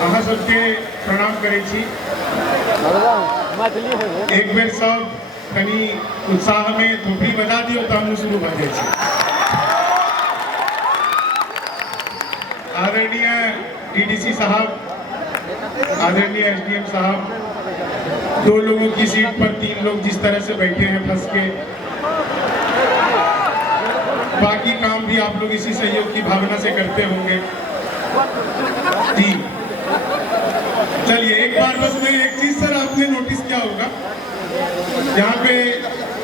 अहाँ सबके प्रणाम करै छी। एक बेर सब कनी उत्साह में थोपड़ी बजा दियो तो हम शुरू भ जाए छी। आदरणीय डीडीसी साहब, आदरणीय एसडीएम साहब, 2 लोगों की सीट पर 3 लोग जिस तरह से बैठे हैं फंस के, बाकी काम भी आप लोग इसी सहयोग की भावना से करते होंगे जी। चलिए एक बार बस मैं एक चीज सर आपने नोटिस किया होगा, यहाँ पे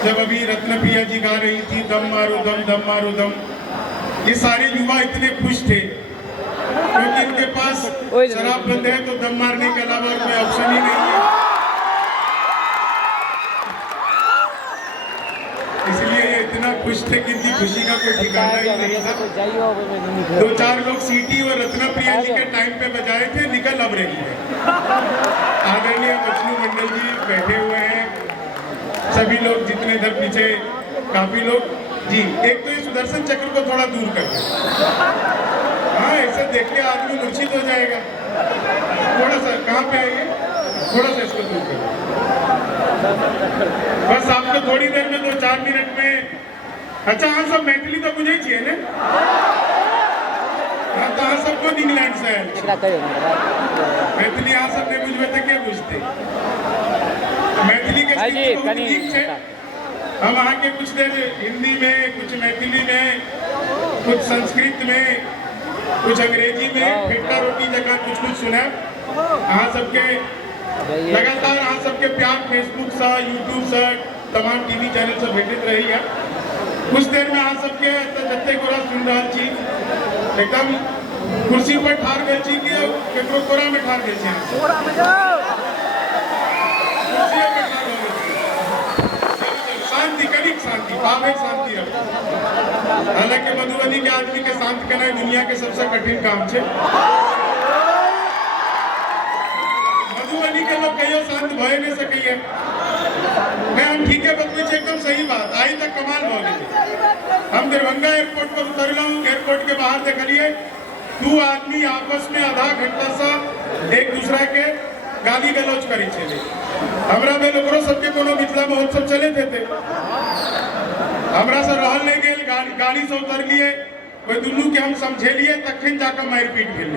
जब अभी रत्नप्रिया जी गा रही थी दम मारो दम दम मारो दम, ये सारे युवा इतने खुश थे क्योंकि इनके पास शराब बंद है तो दम मारने के अलावा कोई ऑप्शन ही नहीं है। इसलिए ये इतना खुश थे कि इनकी खुशी का कोई ठिकाना ही नहीं था। 2-4 लोग सीटी और रत्नप्रिया जी के टाइम पे बजाए थे, निकल अब रही है। आदरणीय मछलू मंडल जी बैठे हुए हैं, सभी लोग जितने इधर पीछे काफी लोग जी। एक तो ये सुदर्शन चक्र को थोड़ा दूर कर दो, हाँ ऐसे देख के आदमी मूर्छित हो जाएगा। थोड़ा सा कहाँ पे है ये, थोड़ा सा इसको दूर कर दो बस। आपको थोड़ी देर में 2-4 मिनट में, अच्छा हाँ सब मैथिली तो बुझे छिए ने, हाँ तो हाँ सब कौन इंग्लैंड से आयल मैथिली हाँ सब नहीं बुझबे तो क्या बुझते। मैथिली के बहुत नीक है। हम वहाँ के कुछ देर हिंदी में, कुछ मैथिली में, कुछ संस्कृत में, कुछ अंग्रेजी में फेटा रोटी जगह कुछ सुना। हाँ सबके लगातार हाँ सबके प्यार फेसबुक से, यूट्यूब से, तमाम टीवी चैनल से भेटत रही है। कुछ देर में हाँ सबके जत्ते गोरा सुन रहा छी, एकदम कुर्सी पर ठार गए छी कि केकरो कोरा में ठार गए छी। शांति कनिक शांति भावे शांति रखो। हालांकि मधुबनी के आदमी के शांत करना दुनिया के सबसे कठिन काम है। मधुबनी के लोग कहियो शांत भय नहीं सके। मैं हम ठीक है बतवे एकदम सही बात। आई तक कमाल हो गई। हम दरभंगा एयरपोर्ट पर उतरल हूँ, एयरपोर्ट के बाहर देखलिए 2 आदमी आपस में आधा घंटा सा एक दूसरा के गाली गलौज करी छे। हमरा में लोगों सबके कोनो मिथिला महोत्सव चले थे, हमरा से रहल नहीं गेल, गाड़ी से उतर लिए, कोई दुनू के हम समझेलिए तखन जाकर मारपीट भेल।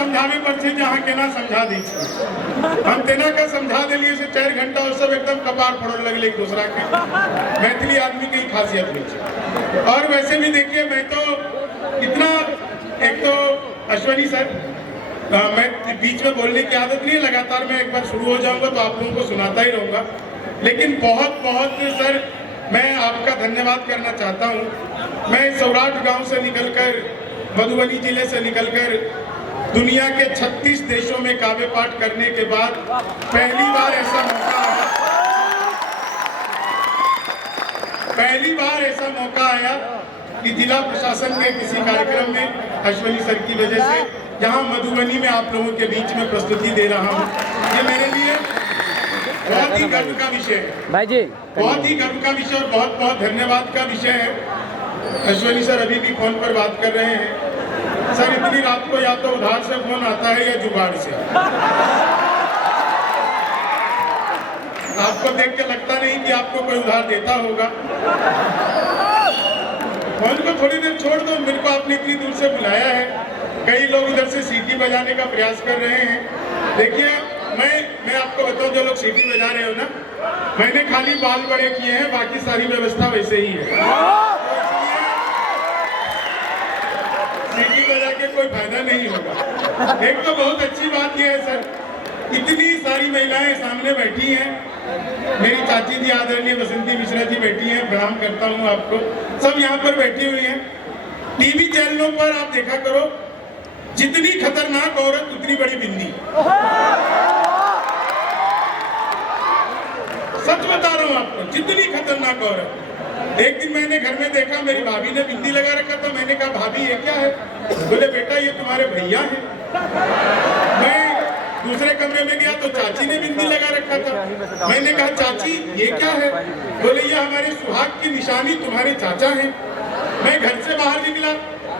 समझावे पर छे जहाँ केना समझा दी छी। हम तेना का समझा दिलिए से 4 घंटा और सब एकदम कपार फोड़ लगले एक दूसरा के। मैथिली आदमी की खासियत है। और वैसे भी देखिए मैं तो इतना, एक तो अश्वनी सर मैं बीच में बोलने की आदत नहीं है, लगातार मैं एक बार शुरू हो जाऊंगा तो आप लोगों को सुनाता ही रहूंगा, लेकिन बहुत बहुत सर मैं आपका धन्यवाद करना चाहता हूं। मैं सौराठ गांव से निकलकर, मधुबनी जिले से निकलकर दुनिया के 36 देशों में काव्य पाठ करने के बाद पहली बार ऐसा मौका आया कि जिला प्रशासन के किसी कार्यक्रम में अश्वनी सर की वजह से जहां मधुबनी में आप लोगों के बीच में प्रस्तुति दे रहा हूं, ये मेरे लिए बहुत ही गर्व का विषय है भाई जी, बहुत ही गर्व का विषय और बहुत बहुत धन्यवाद का विषय है। अश्वनी सर अभी भी फोन पर बात कर रहे हैं। सर इतनी रात को या तो उधार से फोन आता है या जुगाड़ से। आपको देख के लगता नहीं कि आपको कोई उधार देता होगा। फोन को थोड़ी देर छोड़ दो, मेरे को आपने इतनी दूर से बुलाया है। कई लोग उधर से सीटी बजाने का प्रयास कर रहे हैं। देखिए मैं आपको बताऊं, जो लोग सीटी बजा रहे हो ना, मैंने खाली बाल बड़े किए हैं, बाकी सारी व्यवस्था वैसे ही है। सीटी बजा के कोई फायदा नहीं होगा। एक तो बहुत अच्छी बात यह है सर, इतनी सारी महिलाएं सामने बैठी हैं। मेरी चाची जी आदरणीय बसंती मिश्रा जी बैठी हैं, प्रणाम करता हूं आपको। सब यहाँ पर बैठी हुई हैं। टीवी चैनलों पर आप देखा करो, जितनी खतरनाक औरत उतनी बड़ी बिंदी। सच बता रहा हूं आपको, जितनी खतरनाक औरत। एक दिन मैंने घर में देखा, मेरी भाभी ने बिंदी लगा रखा था। मैंने कहा भाभी ये क्या है? बोले बेटा ये तुम्हारे भैया हैं। मैं दूसरे कमरे में गया तो चाची ने बिंदी लगा रखा था। मैंने कहा चाची ये क्या है? बोले ये हमारे सुहाग की निशानी तुम्हारे चाचा हैं। मैं घर से बाहर निकला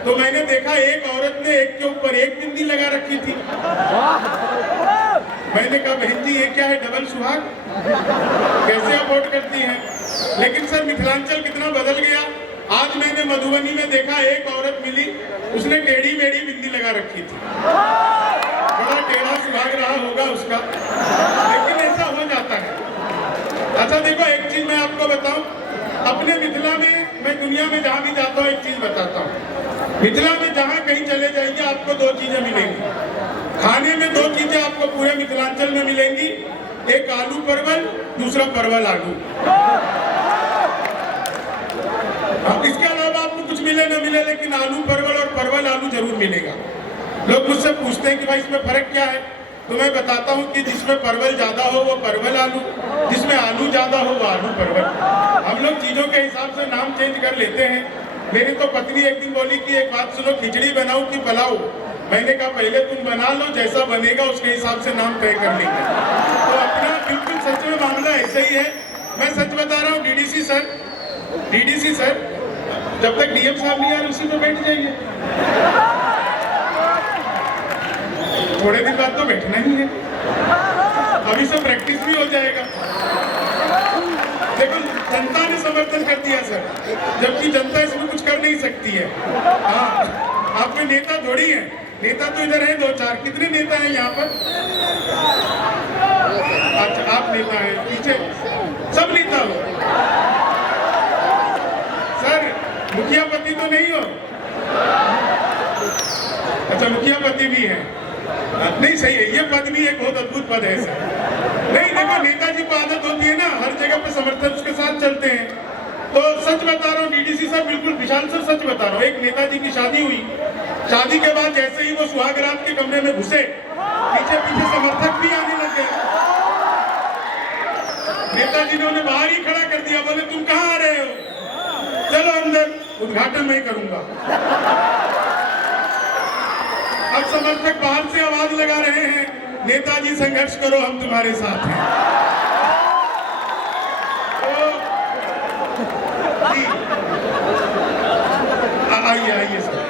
तो मैंने देखा एक औरत ने एक के ऊपर एक बिंदी लगा रखी थी। मैंने कहा बहन जी ये क्या है, डबल सुहाग कैसे अफोर्ड करती हैं? लेकिन सर मिथिलांचल कितना बदल गया। आज मैंने मधुबनी में देखा एक औरत मिली, उसने टेढ़ी मेढ़ी बिंदी लगा रखी थी। बड़ा टेढ़ा सुहाग रहा होगा उसका, लेकिन ऐसा हो जाता है। अच्छा देखो एक चीज मैं आपको बताऊं, अपने मिथिला में मैं दुनिया में जहां भी जाता हूं एक चीज बताता हूं। मिथिला में जहां कहीं चले जाइए आपको दो चीजें मिलेंगी खाने में। दो चीजें आपको पूरे मिथिलांचल में मिलेंगी, एक आलू परवल, दूसरा परवल आलू। अब इसके अलावा आपको कुछ मिले ना मिले, लेकिन आलू परवल और परवल आलू जरूर मिलेगा। लोग मुझसे पूछते हैं कि भाई इसमें फर्क क्या है, तो मैं बताता हूँ कि जिसमें परवल ज्यादा हो वो परवल आलू, जिसमें आलू ज्यादा हो वो आलू परवल। हम लोग चीजों के हिसाब से नाम चेंज कर लेते हैं। मेरी तो पत्नी एक दिन बोली कि एक बात सुनो, खिचड़ी बनाओ कि पुलाव? मैंने कहा पहले तुम बना लो, जैसा बनेगा उसके हिसाब से नाम तय कर लेंगे। तो अपना बिल्कुल सच में मामला ऐसा ही है। मैं सच बता रहा हूँ। डीडीसी सर जब तक डीएम साहब नहीं आए उसी पे बैठ जाइए, थोड़े दिन बाद तो बैठना ही है। अभी से प्रैक्टिस भी हो जाएगा। देखो जनता ने समर्थन कर दिया सर, जबकि जनता इसमें कुछ कर नहीं सकती है। हाँ आप में नेता थोड़ी है, नेता तो इधर है दो चार। कितने नेता हैं यहाँ पर? अच्छा आप नेता हैं, पीछे सब नेता हो सर। मुखिया पति तो नहीं हो? अच्छा मुखिया पति भी है, नहीं सही है। ये पद भी एक बहुत अद्भुत पद है सर। नहीं देखो नेताजी को आदत होती है ना, हर जगह पे समर्थन उसके साथ चलते हैं। तो सच बता रहा हूँ डीडीसी साहब, बिल्कुल विशाल सर सच बता रहा हूँ। एक नेताजी की शादी हुई, शादी के बाद जैसे ही वो सुहागरात के कमरे में घुसे, पीछे पीछे समर्थक भी आने लग गए। नेताजी ने उन्हें बाहर ही खड़ा कर दिया, बोले तुम कहाँ आ रहे हो, चलो अंदर, उद्घाटन मैं करूंगा। अब समर्थक बाहर से आवाज लगा रहे हैं, नेताजी संघर्ष करो हम तुम्हारे साथ हैं। तो आइए सर।